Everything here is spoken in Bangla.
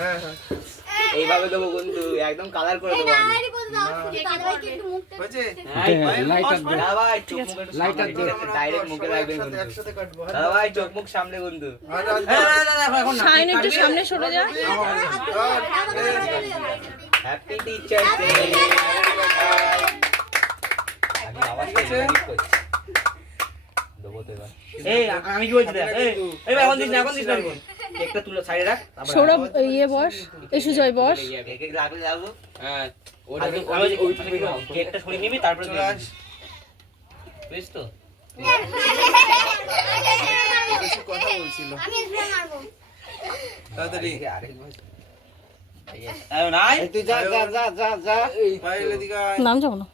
হ্যাঁ হ্যাঁ এইভাবে দেবো বন্ধু, একদম কালার করে দেবো আমি। হয়েছে দাদা ভাই চোখ মুখ একটু লাইটার সামনে দিকে, ডাইরেক্ট মুখে লাগবে বন্ধু। একসাথে কাটবো দাদা ভাই চোখ মুখ সামনে বন্ধু। শাইন একটু সামনে সরে যা। Happy teachers day. আমি আওয়াজ করছি দেবো তো এবার। এই আমি কি বলছি দেখ, এই ভাই এখন দিস না কেকটা তুলে সাইডে রাখ। সৌরভ ইয়ে বস, এই সুজয় বস। কেক লাগলে যাবো। হ্যাঁ কেকটা সরিয়ে নিবি তারপরে চলে আস প্লিজ তো। বেশি কথা বলছিল তাড়াতাড়ি নাই তুই যা যা যা যা যা পায়েল এদিকে আয়। নাম যাবো না।